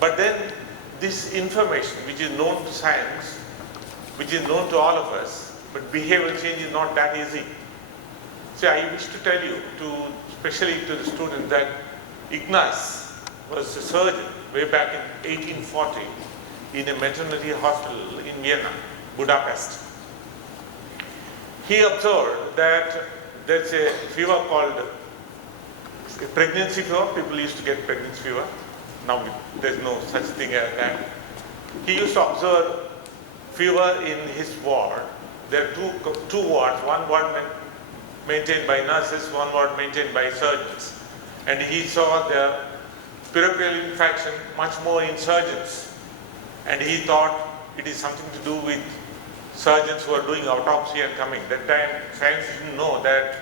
But then this information which is known to science, which is known to all of us, but behavioral change is not that easy. So I wish to tell you, especially to the students, that Ignaz was a surgeon way back in 1840 in a maternity hospital in Vienna, Budapest. He observed that there's a fever called pregnancy fever. People used to get pregnancy fever. Now there's no such thing as that. He used to observe fever in his ward. There are two wards, one ward maintained by nurses, one ward maintained by surgeons. And he saw the peripheral infection much more in surgeons. And he thought it is something to do with surgeons who are doing autopsy and coming. That time science didn't know that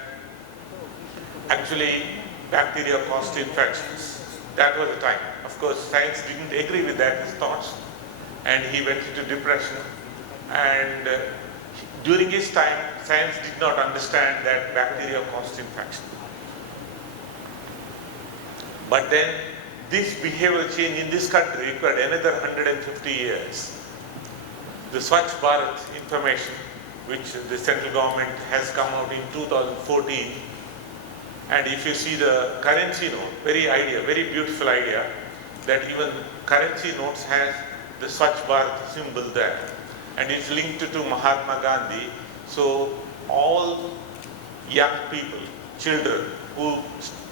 actually bacteria caused infections. That was the time. Of course, science didn't agree with that, his thoughts, and he went into depression. And during his time, science did not understand that bacteria caused infection. But then this behavioral change in this country required another 150 years. The Swachh Bharat information, which the central government has come out in 2014, and if you see the currency note, very beautiful idea, that even currency notes has the Swachh Bharat symbol there, and it's linked to Mahatma Gandhi. So all young people, children who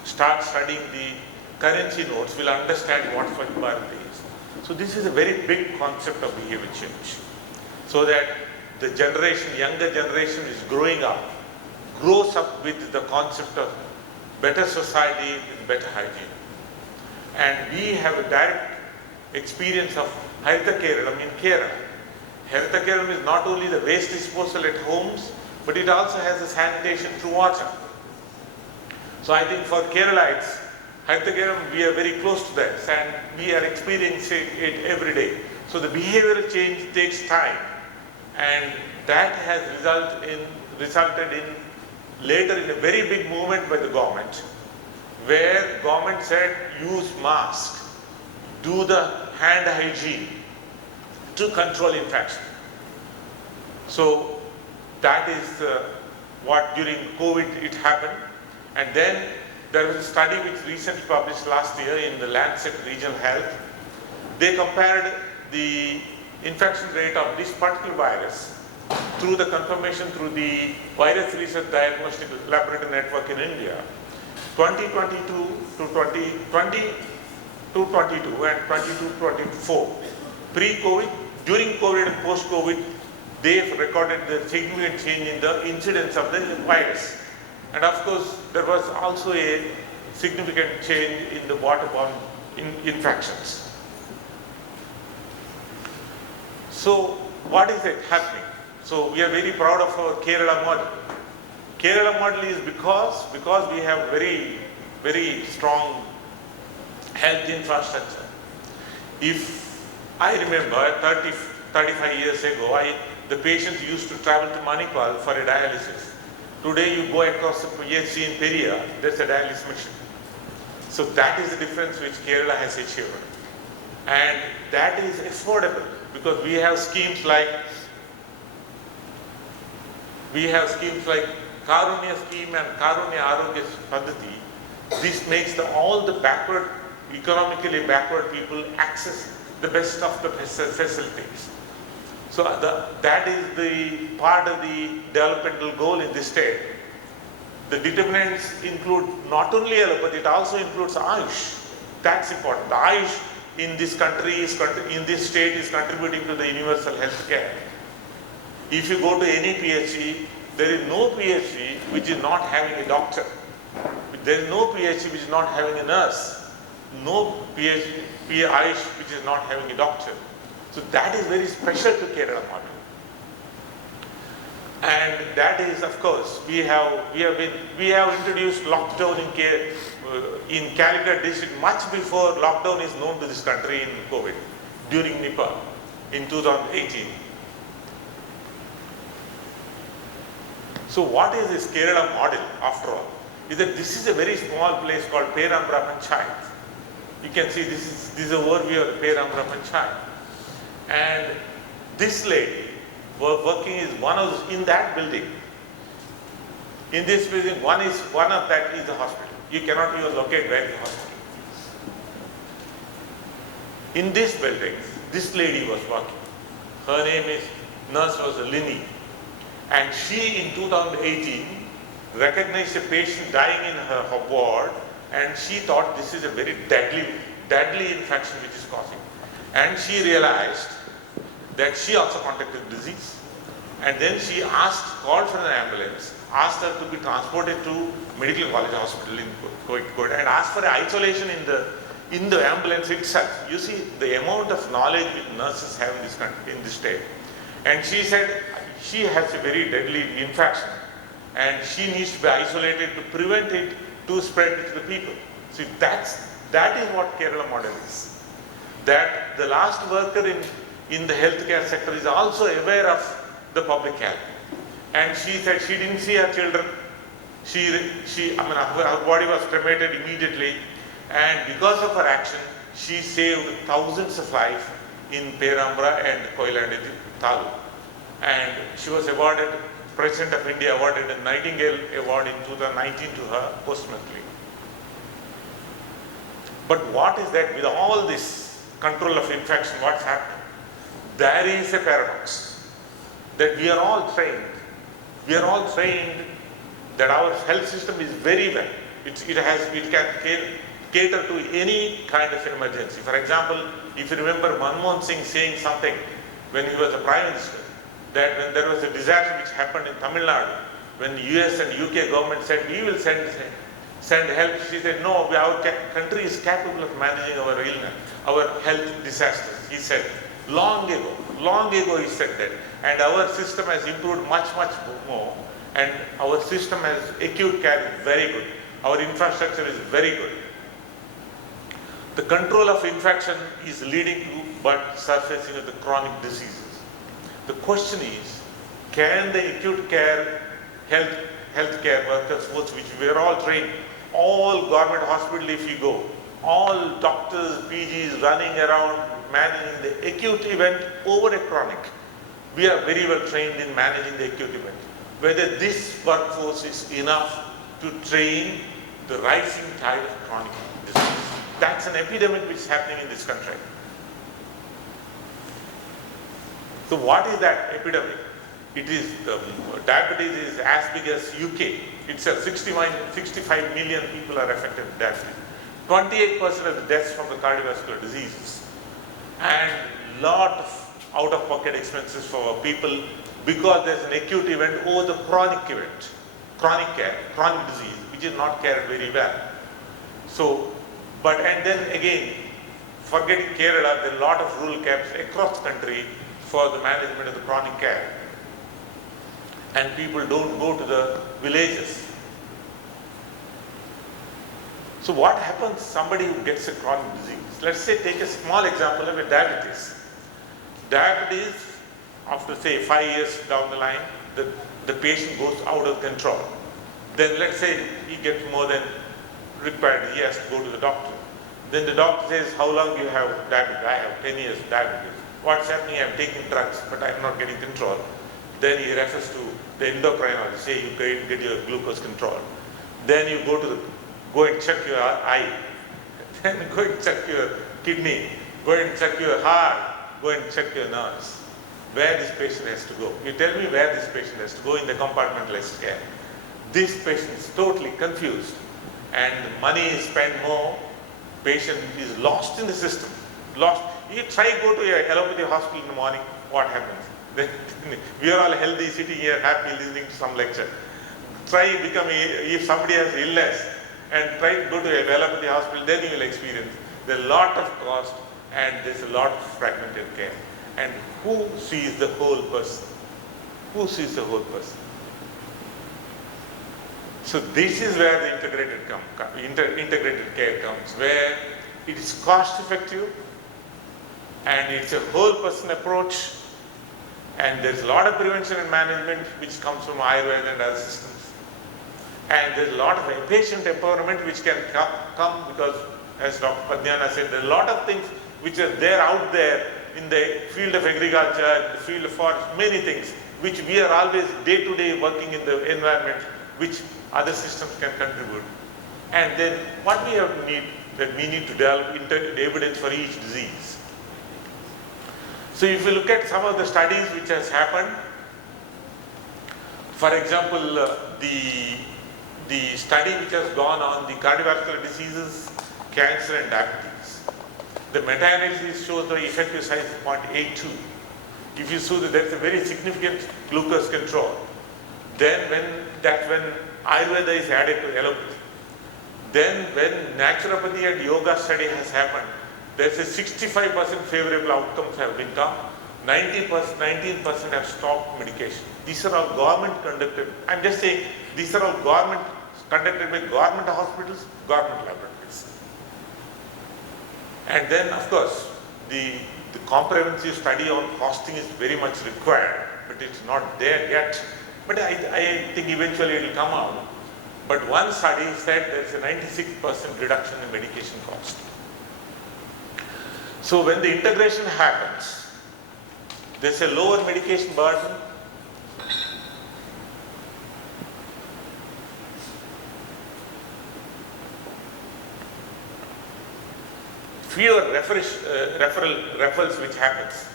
start studying the currency notes will understand what Swachh Bharat is. So this is a very big concept of behavior change, so that the younger generation is grows up with the concept of better society with better hygiene. And we have a direct experience of Haritha Keralam in Kerala. Haritha Keralam is not only the waste disposal at homes, but it also has a sanitation through water. So I think for Keralites, Haritha Keralam, we are very close to that, and we are experiencing it every day. So the behavioral change takes time, and that has resulted in later in a very big movement by the government, where government said use mask, do the hand hygiene to control infection. So that is what during COVID it happened. And then there was a study which recently published last year in the Lancet Regional Health. They compared the infection rate of this particular virus through the confirmation through the Virus Research Diagnostic Laboratory Network in India, 2022 to 2020 to 22 and 22 to 24. Pre-COVID, during COVID and post-COVID, they've recorded the significant change in the incidence of the virus. And of course, there was also a significant change in the waterborne infections. So what is it happening? So we are very proud of our Kerala model. Kerala model is because we have very strong health infrastructure. If I remember 35 years ago, the patients used to travel to Manipal for a dialysis. Today you go across the PHC in Peria, there's a dialysis machine. So that is the difference which Kerala has achieved. And that is affordable because we have schemes like Karunya scheme and Karunya Arogya Paddhati. This makes all the economically backward people access the best of the facilities. So that is the part of the developmental goal in this state. The determinants include not only allopathy, it also includes Ayush. That's important. The Ayush in this in this state is contributing to the universal health care. If you go to any PHC, there is no PHC which is not having a doctor. There is no PHC which is not having a nurse. No PHC, Ayush which is not having a doctor. So that is very special to Kerala model. And that is, of course, we have introduced lockdown in Calicut district much before lockdown is known to this country in COVID, during Nipah in 2018. So what is this Kerala model after all? Is that this is a very small place called Perambra Panchayat. You can see this is an overview of the Perambra Panchayat. And this lady was working in that building. In this building, one of that is the hospital. You cannot even locate where the hospital. In this building, this lady was working. Her nurse was Lini. And she, in 2018, recognized a patient dying in her ward, and she thought this is a very deadly infection which is causing. And she realized that she also contracted disease. And then she called for an ambulance, asked her to be transported to Medical College Hospital in Kozhikode, and asked for isolation in the ambulance itself. You see the amount of knowledge which nurses have in this state. And she said she has a very deadly infection and she needs to be isolated to prevent it to spread to the people. See, that is what Kerala model is. That the last worker in the healthcare sector is also aware of the public health. And she said she didn't see her children. Her body was cremated immediately, and because of her action, she saved thousands of lives in Perambra and Koilandi Taluk. And she was awarded, President of India awarded a Nightingale Award in 2019 to her posthumously. But what is that? With all this control of infection, what's happening? There is a paradox that we are all trained. We are all trained that our health system is very well. It can cater to any kind of emergency. For example, if you remember Manmohan Singh saying something when he was a Prime Minister, that when there was a disaster which happened in Tamil Nadu, when the US and UK government said, we will send help, she said, no, our country is capable of managing our illness, our health disasters. He said, long ago he said that. And our system has improved much more. And our system has acute care is very good. Our infrastructure is very good. The control of infection is leading to but surfacing of the chronic diseases. The question is, can the acute care healthcare workers, which we are all trained, all government hospitals if you go, all doctors, PGs running around managing the acute event over a chronic. We are very well trained in managing the acute event. Whether this workforce is enough to train the rising tide of chronic disease. That's an epidemic which is happening in this country. So what is that epidemic? It is, diabetes is as big as UK. It's 65 million people are affected with diabetes. 28% of the deaths from the cardiovascular diseases. And lot of out-of-pocket expenses for people because there's an acute event over the chronic event, chronic disease, which is not cared very well. So, and then again, forgetting Kerala, there are a lot of rural camps across the country for the management of the chronic care. And people don't go to the villages. So what happens to somebody who gets a chronic disease? Let's say, take a small example of a diabetes. Diabetes, after say 5 years down the line, the patient goes out of control. Then let's say he gets more than required, he has to go to the doctor. Then the doctor says, how long do you have diabetes? I have 10 years diabetes. What's happening? I'm taking drugs, but I'm not getting control. Then he refers to the endocrinologist, say you get your glucose control. Then you go and check your eye. Then go and check your kidney. Go and check your heart. Go and check your nerves. Where this patient has to go. You tell me where this patient has to go in the compartmentalized care. This patient is totally confused. And money is spent more. Patient is lost in the system. Lost. You try go to a allopathy hospital in the morning, what happens? We are all healthy, sitting here, happy, listening to some lecture. Try become, if somebody has illness, and try to go to a allopathy hospital, then you will experience there's a lot of cost and there's a lot of fragmented care. And who sees the whole person? Who sees the whole person? So this is where the integrated care comes, where it is cost effective and it's a whole person approach, and there's a lot of prevention and management which comes from Ayurveda and other systems. And there's a lot of patient empowerment which can come because as Dr. Padnyana said, there are a lot of things which are there out there in the field of agriculture, the field of forest, many things which we are always day to day working in the environment, which other systems can contribute. And then what we have need, that we need to develop evidence for each disease. So if you look at some of the studies which has happened, for example, the study which has gone on the cardiovascular diseases, cancer and diabetes. The meta-analysis shows the effective size is 0.82. If you see that there is a very significant glucose control, then when Ayurveda is added to allopathy. Then when naturopathy and yoga study has happened, there is a 65% favorable outcomes have been come. 19% have stopped medication. These are all government conducted. I am just saying these are all government conducted by government hospitals, government laboratories. And then of course the comprehensive study on costing is very much required, but it's not there yet. But I think eventually it will come out. But one study said there is a 96% reduction in medication cost. So when the integration happens, there is a lower medication burden, fewer referrals which happens,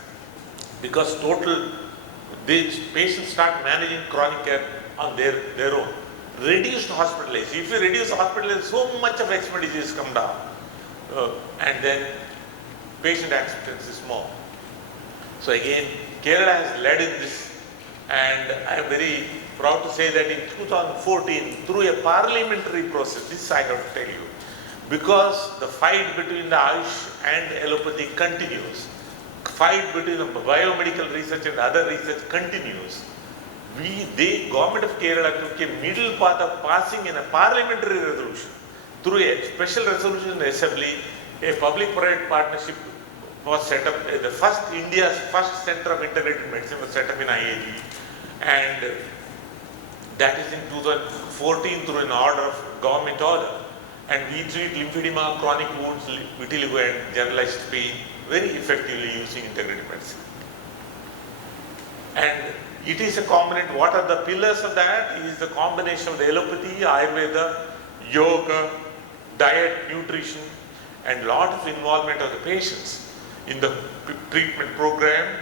because total, these patients start managing chronic care on their own. Reduced hospitalization. If you reduce hospitalization, so much of expenditures come down, and then patient acceptance is more. So again, Kerala has led in this, and I am very proud to say that in 2014, through a parliamentary process, this I have to tell you, because the fight between the Ayush and allopathy continues, fight between the biomedical research and other research continues, the government of Kerala took a middle path of passing in a parliamentary resolution. Through a special resolution in the assembly, a public-private partnership was set up. India's first center of integrated medicine was set up in IAG, and that is in 2014 through an government order. And we treat lymphedema, chronic wounds, vitiligo and generalized pain very effectively using integrated medicine. And it is a combination. What are the pillars of that? It is the combination of the allopathy, Ayurveda, yoga, diet, nutrition, and lot of involvement of the patients in the treatment program.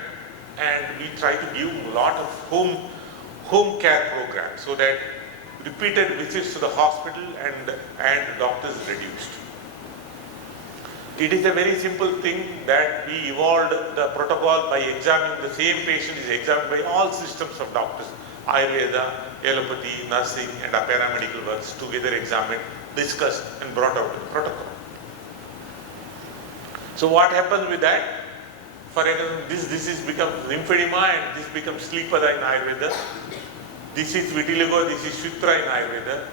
And we try to give a lot of home care programs so that repeated visits to the hospital and doctors reduced. It is a very simple thing that we evolved the protocol by examining the same patient is examined by all systems of doctors, Ayurveda, allopathy, nursing and paramedical works together examined, discussed and brought out the protocol. So what happens with that? For example, this is becomes lymphedema and this becomes sleepada in Ayurveda. This is vitiligo, this is shitra in Ayurveda.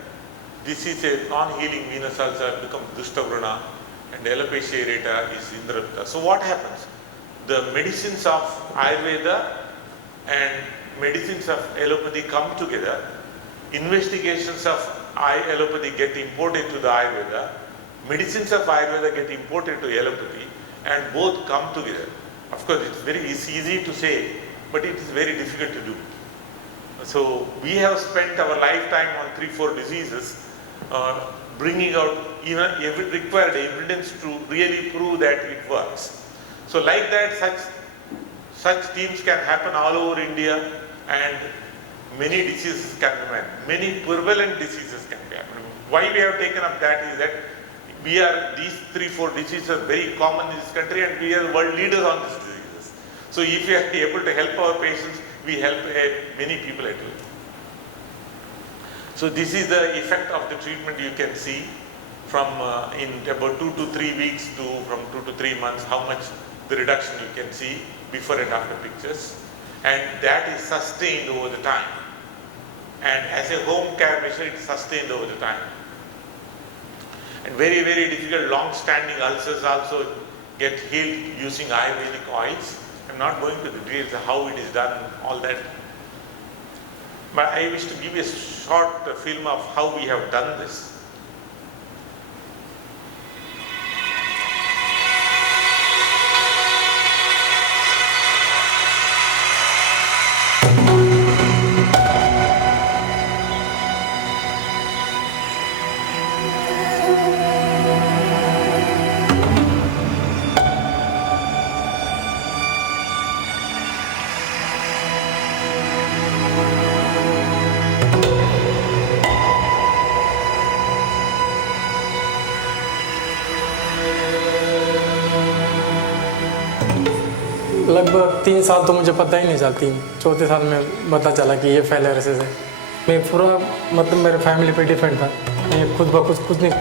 This is a non-healing venous ulcer, becomes dushtavruna, and alopecia areata is indrapta. So what happens? The medicines of Ayurveda and medicines of allopathy come together. Investigations of allopathy get imported to the Ayurveda. Medicines of Ayurveda get imported to allopathy, and both come together. Of course, it's very easy to say, but it is very difficult to do. So we have spent our lifetime on 3-4 diseases, bringing out even required evidence to really prove that it works. So like that, such teams can happen all over India, and many diseases can be managed. Many prevalent diseases can be managed. Why we have taken up that is that these 3-4 diseases are very common in this country, and we are world leaders on these diseases. So if we are able to help our patients, we help many people at all. So this is the effect of the treatment. You can see from in about 2 to 3 weeks to from 2 to 3 months how much the reduction you can see before and after pictures, and that is sustained over the time. And as a home care measure, it is sustained over the time. And very, very difficult long-standing ulcers also get healed using Ayurvedic oils. I'm not going to the details of how it is done, all that. But I wish to give you a short film of how we have done this. लगभग 3 साल तो मुझे पता ही नहीं चला, 4थे साल में पता चला कि ये फाइलेरियासिस है। मैं पूरा मतलब मेरे फैमिली पे डिपेंड था, मैं खुद ब खुद कुछ नहीं,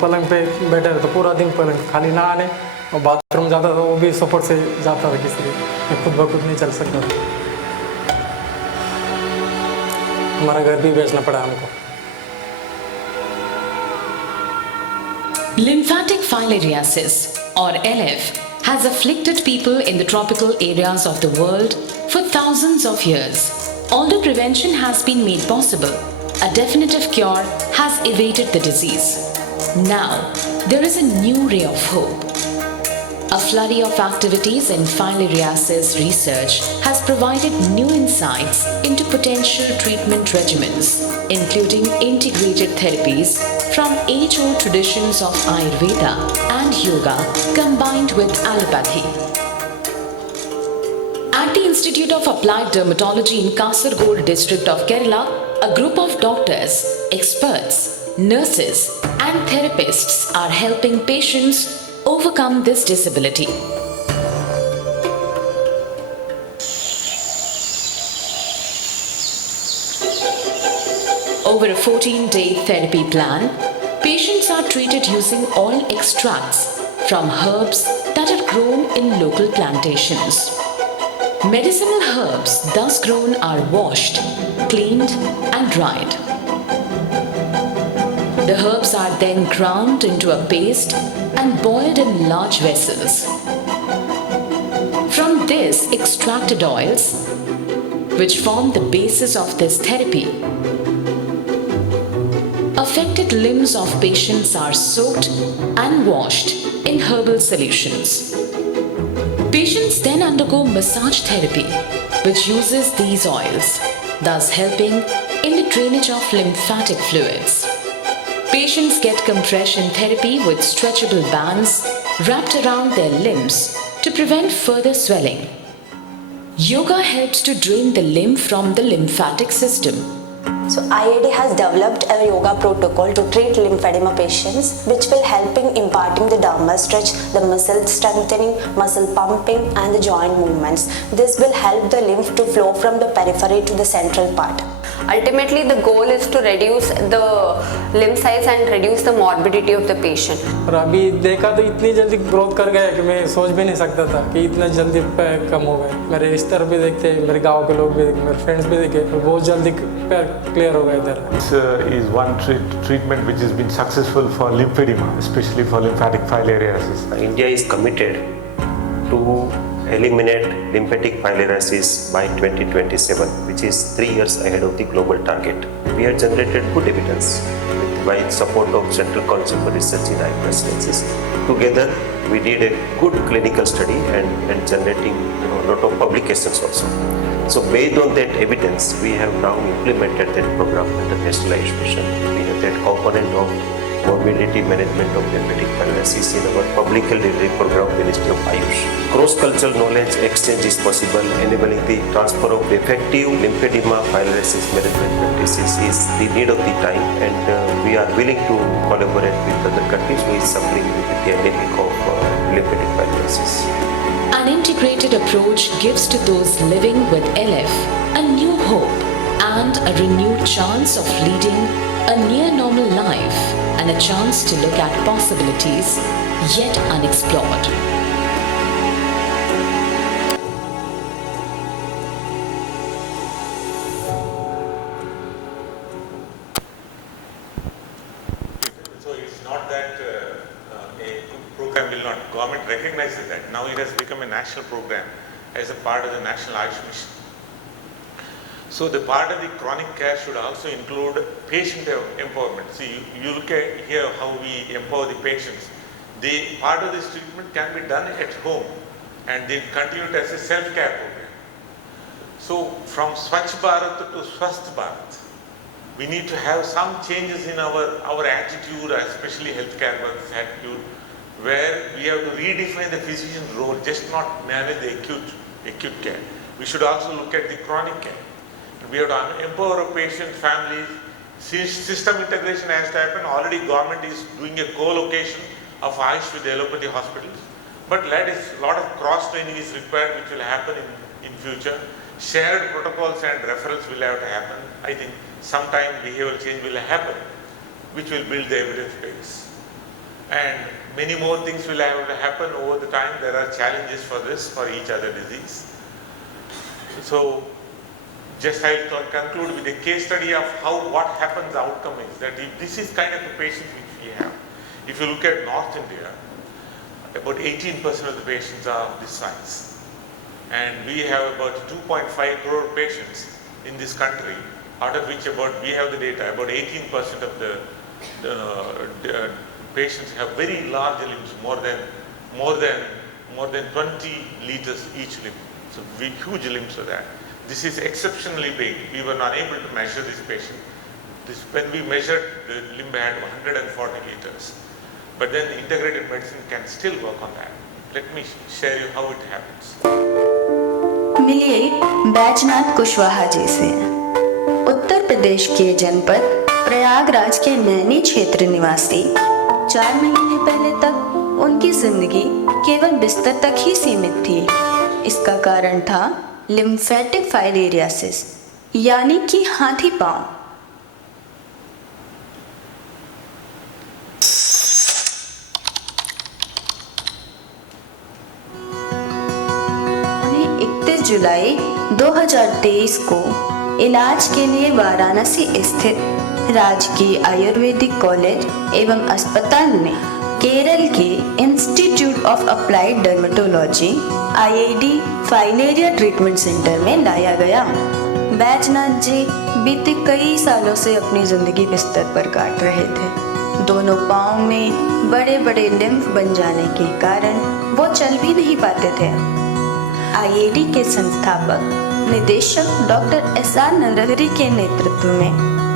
पलंग पे बैठा रहता पूरा दिन, पलंग खाली नहाने और बाथरूम जाता था वो भी सपोर्ट से जाता था किसी, मैं खुद ब खुद नहीं चल सकता था। हमारा घर भी बेचना पड़ा हमको। Lymphatic filariasis or LF has afflicted people in the tropical areas of the world for thousands of years. Although prevention has been made possible, a definitive cure has evaded the disease. Now, there is a new ray of hope. A flurry of activities in filariasis research has provided new insights into potential treatment regimens, including integrated therapies from age-old traditions of Ayurveda and yoga combined with allopathy. At the Institute of Applied Dermatology in Kasaragod district of Kerala, a group of doctors, experts, nurses and therapists are helping patients overcome this disability. Over a 14-day therapy plan, patients are treated using oil extracts from herbs that are grown in local plantations. Medicinal herbs thus grown are washed, cleaned and dried. The herbs are then ground into a paste and boiled in large vessels. From this extracted oils, which form the basis of this therapy, affected limbs of patients are soaked and washed in herbal solutions. Patients then undergo massage therapy, which uses these oils, thus helping in the drainage of lymphatic fluids. Patients get compression therapy with stretchable bands wrapped around their limbs to prevent further swelling. Yoga helps to drain the lymph from the lymphatic system. So IID has developed a yoga protocol to treat lymphedema patients, which will help in imparting the dermal stretch, the muscle strengthening, muscle pumping and the joint movements. This will help the lymph to flow from the periphery to the central part. Ultimately, the goal is to reduce the limb size and reduce the morbidity of the patient. और अभी देखा तो इतनी जल्दी growth कर गया कि मैं सोच भी नहीं सकता था कि इतना जल्दी पैर कम हो गए। मेरे रिश्तेदार भी देखते, मेरे गांव के लोग भी देखे, मेरे फ्रेंड्स भी देखे, तो बहुत जल्दी पैर क्लियर हो गए इधर। This is one treatment which has been successful for lymphedema, especially for lymphatic filariasis. India is committed to eliminate lymphatic filariasis by 2027, which is 3 years ahead of the global target. We have generated good evidence by support of Central Council for Research in Hypertension. Together, we did a good clinical study and generating a lot of publications also. So based on that evidence, we have now implemented that program under National Ayush Mission. We have that component of morbidity management of lymphatic filariasis in our public health delivery program, Ministry of Ayush. Cross-cultural knowledge exchange is possible, enabling the transfer of effective lymphedema filariasis management practices is the need of the time, and we are willing to collaborate with other countries who is suffering with the endemic of lymphatic filariasis. An integrated approach gives to those living with LF a new hope and a renewed chance of leading a near normal life and a chance to look at possibilities yet unexplored. So it's not that a program will not, government recognizes that. Now it has become a national program as a part of the National Ayush Mission. So the part of the chronic care should also include patient empowerment. See, you look at here how we empower the patients. The part of this treatment can be done at home and then continued as a self-care program. So from Swachh Bharat to Swasth Bharat, we need to have some changes in our attitude, especially healthcare workers' attitude, where we have to redefine the physician's role, just not manage the acute care. We should also look at the chronic care. We have to empower our patient families. System integration has to happen. Already government is doing a co-location of Ayush with the allopathy hospitals. But lot of cross training is required, which will happen in future. Shared protocols and referrals will have to happen. I think sometime behavioral change will happen, which will build the evidence base. And many more things will have to happen over the time. There are challenges for this, for each other disease. So, just I will conclude with a case study of what happens, the outcome is that if this is kind of a patient which we have. If you look at North India, about 18% of the patients are of this size. And we have about 2.5 crore patients in this country, out of which we have the data, about 18% of the patients have very large limbs, more than 20 liters each limb. So huge limbs are that. This is exceptionally big. We were not able to measure this patient. When we measured, the limb had 140 liters. But then integrated medicine can still work on that. Let me share you how it happens. मिलिए बैजनाथ कुशवाहा जी से। उत्तर प्रदेश के जनपद प्रयागराज के नैनी क्षेत्र निवासी 4 महीने पहले तक उनकी जिंदगी केवल बिस्तर तक ही सीमित थी। इसका कारण था लिम्फेटिक फाइलेरियासिस यानी कि हाथी पांव। जुलाई 2023 को इलाज के लिए वाराणसी स्थित राजकीय आयुर्वेदिक कॉलेज एवं अस्पताल में केरल के institute of applied dermatology (IID) filaria treatment centre में लाया गया। बैजनाथ जी बीते कई सालों से अपनी जिंदगी बिस्तर पर काट रहे थे। दोनों पांव में बड़े बड़े लिम्फ बन जाने के कारण वो चल भी नहीं पाते थे। IID के संस्थापक निदेशक डॉक्टर SR नरहरी के नेतृत्व में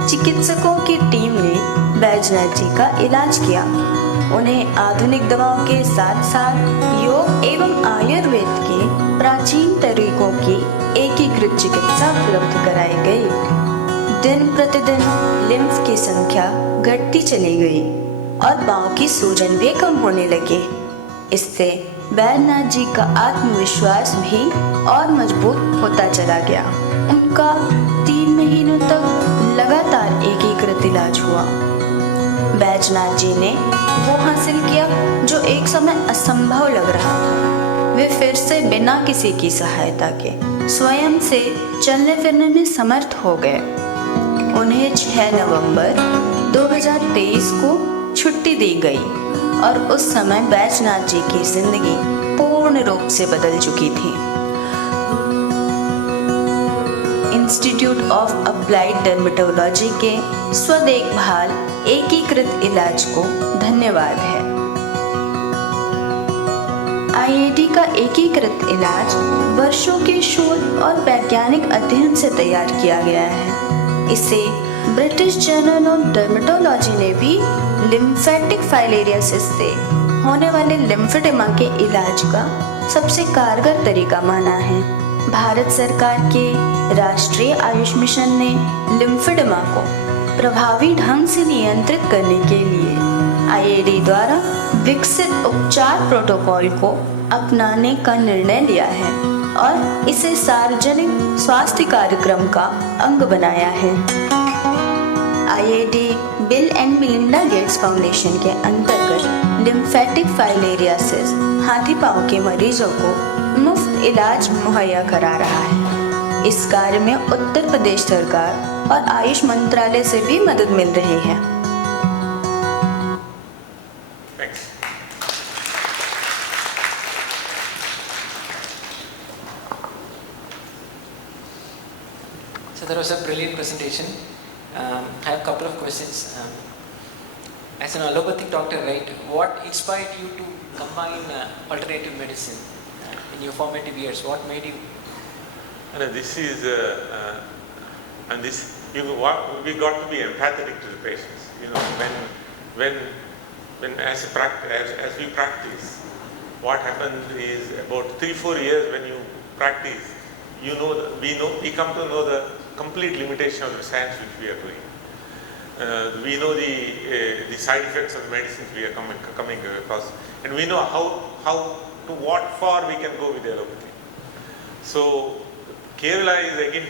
चिकित्सकों की टीम ने बैजनाथ जी का इलाज किया। उन्हें आधुनिक दवाओं के साथ साथ योग एवं आयुर्वेद के प्राचीन तरीकों की एकीकृत चिकित्सा उपलब्ध कराई गई। दिन प्रतिदिन लिम्फ की संख्या घटती चली गई और पांव की सूजन भी कम होने लगी। इससे बैजनाथ जी का आत्मविश्वास भी और मजबूत होता चला गया। उनका 3 महीनों तक लगातार एकीकृत इलाज हुआ। बैजनाथ जी ने वो हासिल किया जो एक समय असंभव लग रहा था। वे फिर से बिना किसी की सहायता के स्वयं से चलने फिरने में समर्थ हो गए। उन्हें 6 नवंबर 2023 को छुट्टी दी गई और उस समय बैजनाथ जी की जिंदगी पूर्ण रूप से बदल चुकी थी। इंस्टीट्यूट ऑफ अप्लाइड डर्मेटोलॉजी के स्वदेखभाल एकीकृत इलाज को धन्यवाद है। IID का एकीकृत इलाज वर्षों के शोध और वैज्ञानिक अध्ययन से तैयार किया गया है। इसे ब्रिटिश जर्नल ऑफ डर्मेटोलॉजी ने भी लिम्फेटिक फाइलेरियासिस से होने वाले लिम्फेडेमा के इलाज का सबसे कारगर तरीका माना है। भारत सरकार के राष्ट्रीय आयुष मिशन ने लिम्फेडेमा को प्रभावी ढंग से नियंत्रित करने के लिए IID द्वारा विकसित उपचार प्रोटोकॉल को अपनाने का निर्णय लिया है और इसे सार्वजनिक स्वास्थ्य कार्यक्रम का अंग बनाया है। IID bill and Melinda Gates foundation के अंतर्गत लिम्फेटिक फाइलेरियासिस हाथी पांव के मरीजों को मुफ्त इलाज मुहैया करा रहा है। इस कार्य में उत्तर प्रदेश सरकार और आयुष मंत्रालय से भी मदद मिल रही है। So that was a brilliant presentation. I have a couple of questions. As an allopathic doctor, right, what inspired you to combine alternative medicine in your formative years? What made you? This is, we got to be empathetic to the patients. You know, when as we practice, what happens is about 3-4 years when you practice, we come to know the complete limitation of the science which we are doing. We know the side effects of the medicines we are coming across, and we know how to what far we can go with allopathy. So Kerala is again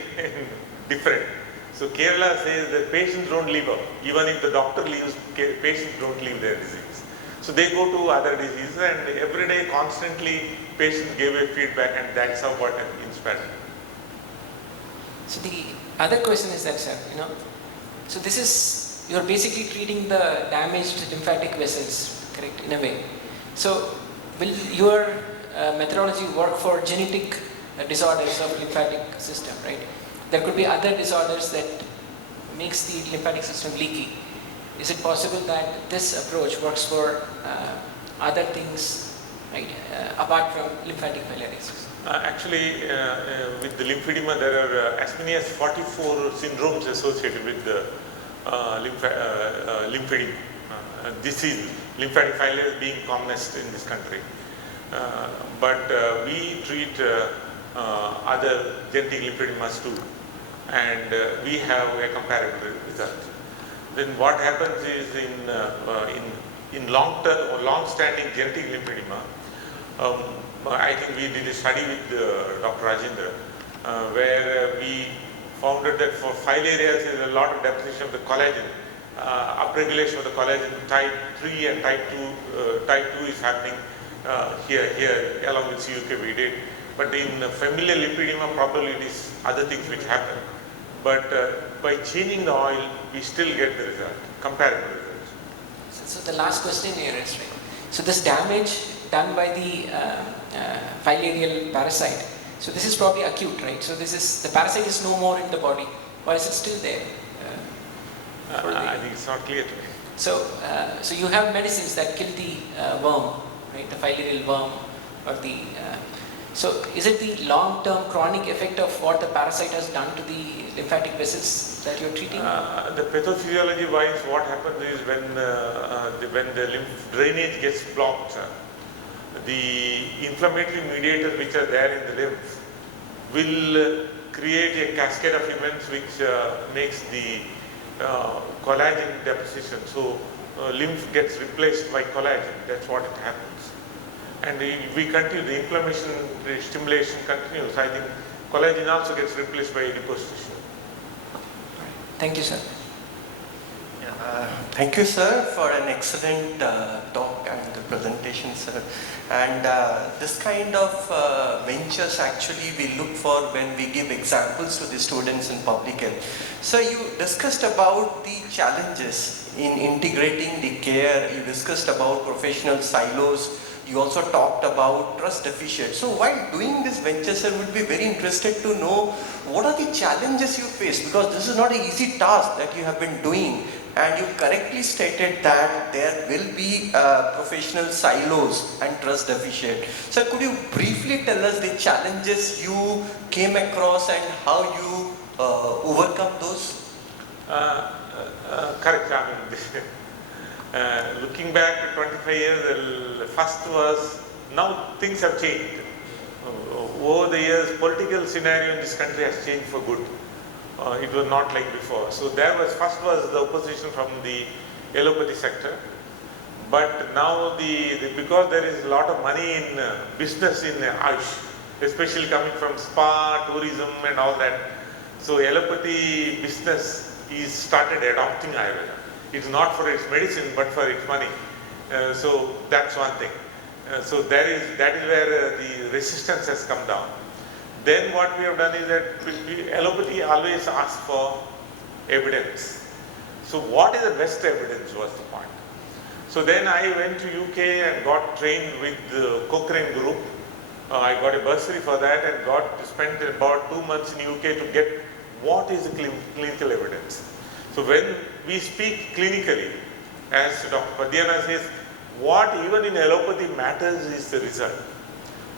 different. So Kerala says that patients don't leave up. Even if the doctor leaves, patients don't leave their disease. So they go to other diseases, and every day constantly patients give a feedback, and that's how what inspired me. So the other question is that, sir, so this is, you're basically treating the damaged lymphatic vessels, correct, in a way. So will your methodology work for genetic disorders of lymphatic system, right? There could be other disorders that makes the lymphatic system leaky. Is it possible that this approach works for other things, right, apart from lymphatic filariasis? Actually, with the lymphedema, there are as many as 44 syndromes associated with the lymphedema. This is lymphatic filariasis being commonest in this country. But we treat other genetic lymphedemas too, and we have a comparable result. Then what happens is in long-standing genetic lymphedema, I think we did a study with Dr. Rajendra, where we found that for filariasis there is a lot of deposition of the collagen, upregulation of the collagen type 3 and type 2. Type 2 is happening here along with CUK we did. But in familial lymphedema, probably it is other things which happen. But by changing the oil, we still get the result, comparable result. So the last question here is, right, so this damage done by the filarial parasite, so this is probably acute, right? So this is, the parasite is no more in the body, or is it still there? I think it's not clear to me. So, so you have medicines that kill the worm, right, the filarial worm, or the so is it the long-term chronic effect of what the parasite has done to the lymphatic vessels that you're treating? The pathophysiology-wise, what happens is when the lymph drainage gets blocked, the inflammatory mediators which are there in the lymph will create a cascade of events which makes the collagen deposition. So lymph gets replaced by collagen. That's what it happens. And we continue, the inflammation, the stimulation continues. I think collagen also gets replaced by adipose tissue. Thank you, sir. Thank you, sir, for an excellent talk and presentation, sir. And this kind of ventures actually we look for when we give examples to the students in public health. So you discussed about the challenges in integrating the care. You discussed about professional silos. You also talked about trust deficit. So while doing this venture, sir, would be very interested to know what are the challenges you face, because this is not an easy task that you have been doing. And you correctly stated that there will be professional silos and trust deficit. So could you briefly tell us the challenges you came across and how you overcome those? Correct. I mean, looking back to 25 years, the first was, now things have changed. Over the years, political scenario in this country has changed for good. It was not like before. So there was, first was the opposition from the allopathy sector. But now because there is a lot of money in business in Ayush, especially coming from spa, tourism and all that. So allopathy business is started adopting Ayurveda. It's not for its medicine, but for its money. So that's one thing. So that is where the resistance has come down. Then what we have done is that allopathy always asks for evidence. So what is the best evidence was the point. So then I went to UK and got trained with the Cochrane group. I got a bursary for that and got to spend about 2 months in UK to get what is the clinical evidence. So when we speak clinically, as Dr. Padhyana says, what even in allopathy matters is the result.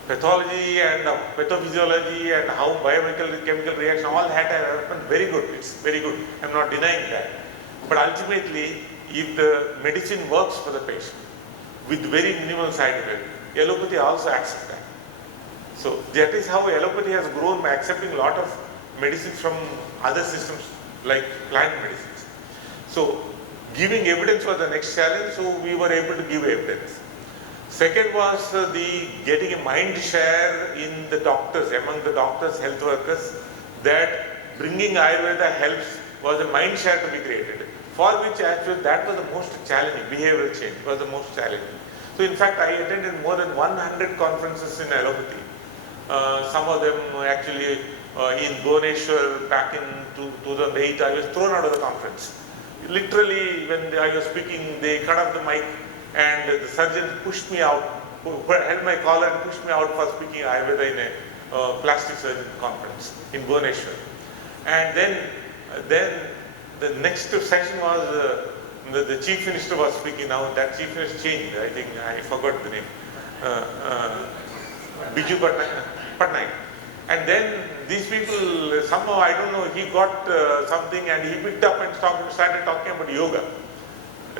Pathology and pathophysiology and how biochemical reaction, all that have happened very good. It's very good. I'm not denying that. But ultimately, if the medicine works for the patient with very minimal side effect, allopathy also accepts that. So that is how allopathy has grown by accepting a lot of medicines from other systems like plant medicines. So giving evidence was the next challenge, so we were able to give evidence. Second was the getting a mind share in the doctors, among the doctors, health workers, that bringing Ayurveda helps was a mind share to be created, for which actually that was the most challenging, behavioral change was the most challenging. So in fact, I attended more than 100 conferences in allopathy. Some of them actually in Bhubaneswar back in 2008, I was thrown out of the conference. Literally, when I was speaking, they cut off the mic and the surgeon pushed me out, held my collar and pushed me out for speaking Ayurveda in a plastic surgeon conference in Bhubaneswar. And then the next session was the chief minister was speaking. Now that chief minister changed, I think I forgot the name, Biju Patnaik. And then these people, somehow, I don't know, he got something and he picked up and started talking about yoga.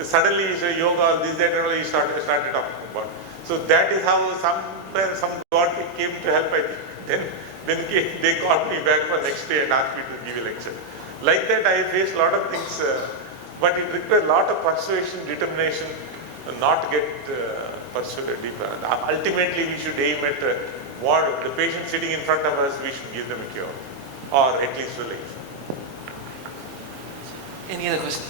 Suddenly he said yoga, this, that, and all, he started talking about. So that is how some God came to help, I think. Then they called me back for next day and asked me to give a lecture. Like that, I faced a lot of things, but it required a lot of persuasion, determination, not to get persuaded deeper. Ultimately, we should aim at what the patient sitting in front of us, we should give them a cure, or at least relief. Any other question?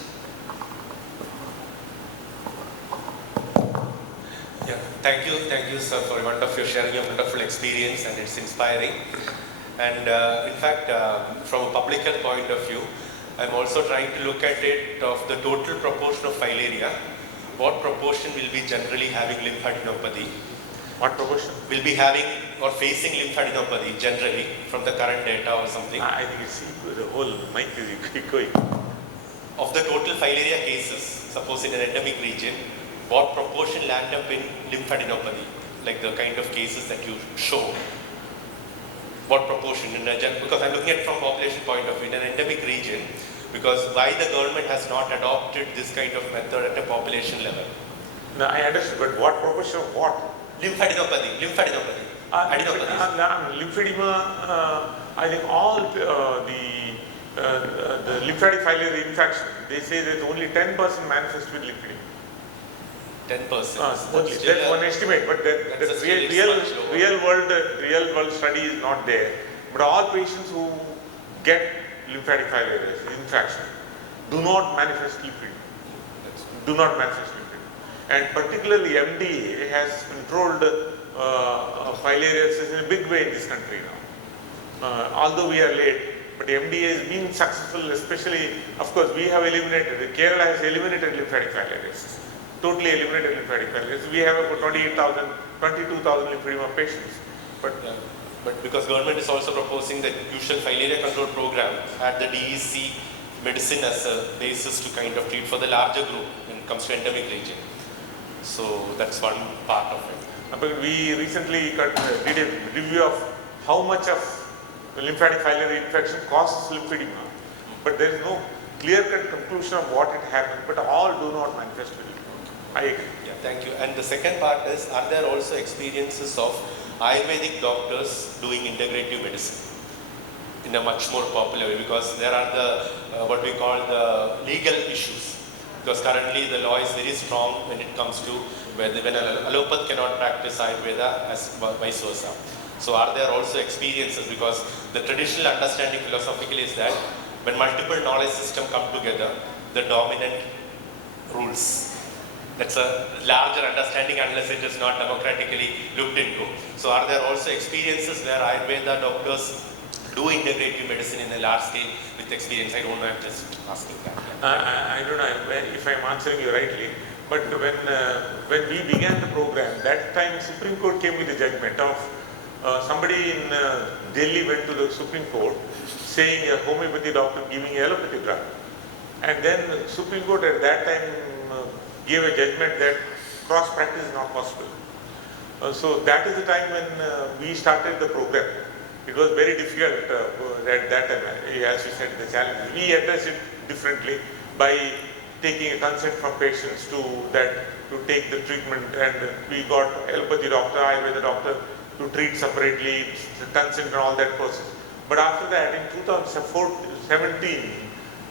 Yeah, thank you sir for sharing your wonderful experience, and it's inspiring. And in fact, from a public health point of view, I'm also trying to look at it of the total proportion of filaria. What proportion will be generally having lymphadenopathy? What proportion? Will be having or facing lymphadenopathy generally from the current data or something? I think it's the whole mic is going. Of the total filaria cases, suppose in an endemic region, what proportion land up in lymphadenopathy? Like the kind of cases that you show. What proportion in a because I'm looking at it from population point of view in an endemic region, because why the government has not adopted this kind of method at a population level? No, I understand, but what proportion of what? Lymphadenopathy. Lymphedema, I think all the lymphatic filaria infection, they say that only 10% manifest with lymphedema. 10%. Only. That's one estimate, but the real world study is not there. But all patients who get lymphatic filaria infection do not manifest lymphedema. Do not manifest lymphedema. And particularly MDA has controlled filariasis in a big way in this country now. Although we are late, but MDA has been successful, especially, of course, we have eliminated, Kerala has eliminated lymphatic filariasis. Totally eliminated lymphatic filariasis. We have about 22,000 lymphedema patients. But because government is also proposing the usual filaria control program at the DEC medicine as a basis to kind of treat for the larger group when it comes to endemic region. So that's one part of it. But we recently did a review of how much of lymphatic filaria infection causes lymphedema. But there is no clear-cut conclusion of what it happens, but all do not manifest with lymphedema. I agree. Yeah, thank you. And the second part is, are there also experiences of Ayurvedic doctors doing integrative medicine in a much more popular way? Because there are the, what we call the legal issues. Because currently the law is very strong when it comes to when an allopath cannot practice Ayurveda as vice versa. So are there also experiences? Because the traditional understanding philosophically is that when multiple knowledge systems come together, the dominant rules. That's a larger understanding unless it is not democratically looked into. So are there also experiences where Ayurveda doctors do integrative medicine in a large scale with experience? I don't know, I'm just asking that. I don't know if I'm answering you rightly, but when we began the program, that time Supreme Court came with a judgment of somebody in Delhi went to the Supreme Court saying a homeopathy doctor giving allopathy drug. And then Supreme Court at that time gave a judgment that cross practice is not possible. So that is the time when we started the program. It was very difficult at that time, as you said, the challenge. We addressed it differently by taking a consent from patients to take the treatment, and we got allopathy doctor, Ayurveda doctor to treat separately, consent and all that process. But after that, in 2017,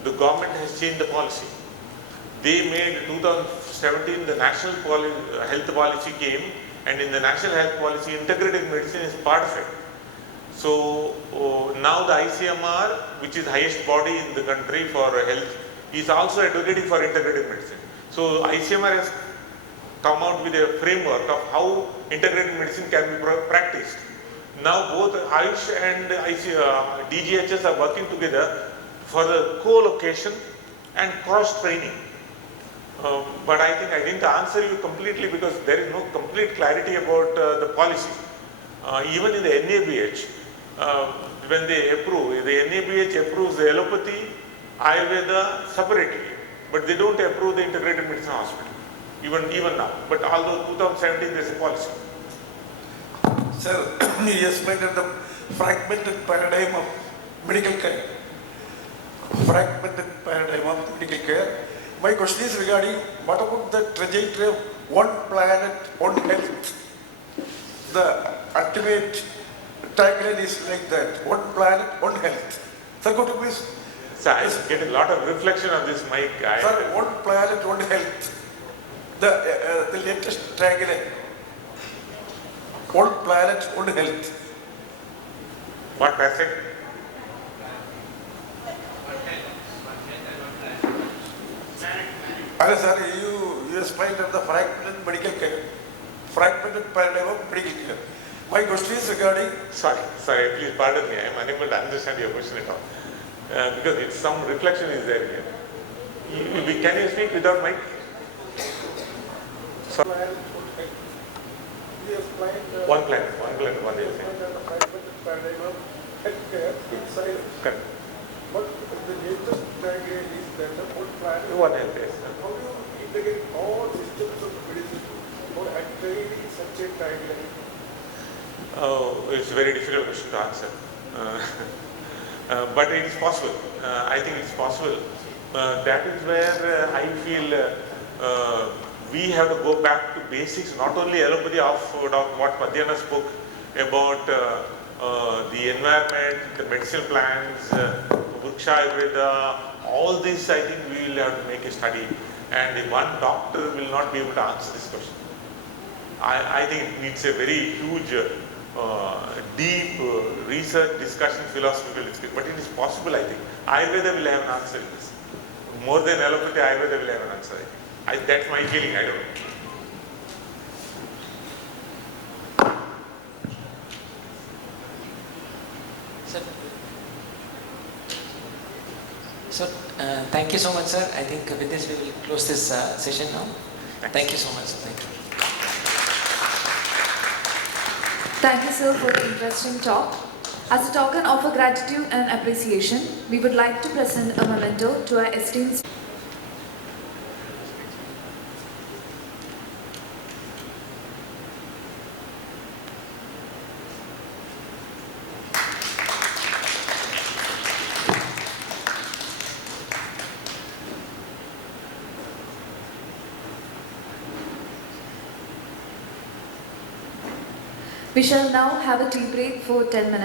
the government has changed the policy. they made 2017 the national health policy came, and in the national health policy integrative medicine is part of it. So now the ICMR, which is highest body in the country for health, is also advocating for integrative medicine. So ICMR has come out with a framework of how integrative medicine can be practiced. Now both Ayush and DGHS are working together for the co-location and cross-training. But I think I didn't answer you completely because there is no complete clarity about the policy. Even in the NABH, when they approve, the NABH approves the allopathy, Ayurveda separately, but they don't approve the integrated medicine hospital, even now. But although 2017 there is a policy. Sir, you explained the fragmented paradigm of medical care. Fragmented paradigm of medical care. My question is regarding what about the trajectory of one planet, one health? The ultimate tagline is like that, one planet, one health. Sir, could you please? So I get a lot of reflection on this mic. Sir, one planet, one health. The latest tagline. One planet, one health. What passage? Hello, sir, you explained of the fragmented medical care, fragmented paradigm of medical care. My question is regarding. Sorry, please pardon me. I am unable to understand your question at all because some reflection is there here. Can you speak without mic? Sorry. One planet, one is Paradigm of healthcare inside. correct. But the latest tagline is that the one planet. One health, yes. How do you integrate all systems of medicine for attaining such a tagline? Oh, it's a very difficult question to answer. But it is possible. I think it's possible. That is where I feel we have to go back to basics, not only allopathy of what Madhyana spoke about the environment, the medicinal plants, Vriksha Ayurveda, all this I think we will have to make a study, and one doctor will not be able to answer this question. I think it needs a very huge, deep research, discussion, philosophical discussion, but it is possible I think. Ayurveda will have an answer in this. More than allopathy, Ayurveda will have an answer. That's my feeling, I don't know. So, thank you so much, sir. I think with this we will close this session now. Thank you so much, sir. Thank you. Thank you, sir, for the interesting talk. As a token of our gratitude and appreciation, we would like to present a memento to our esteemed. We shall now have a tea break for 10 minutes.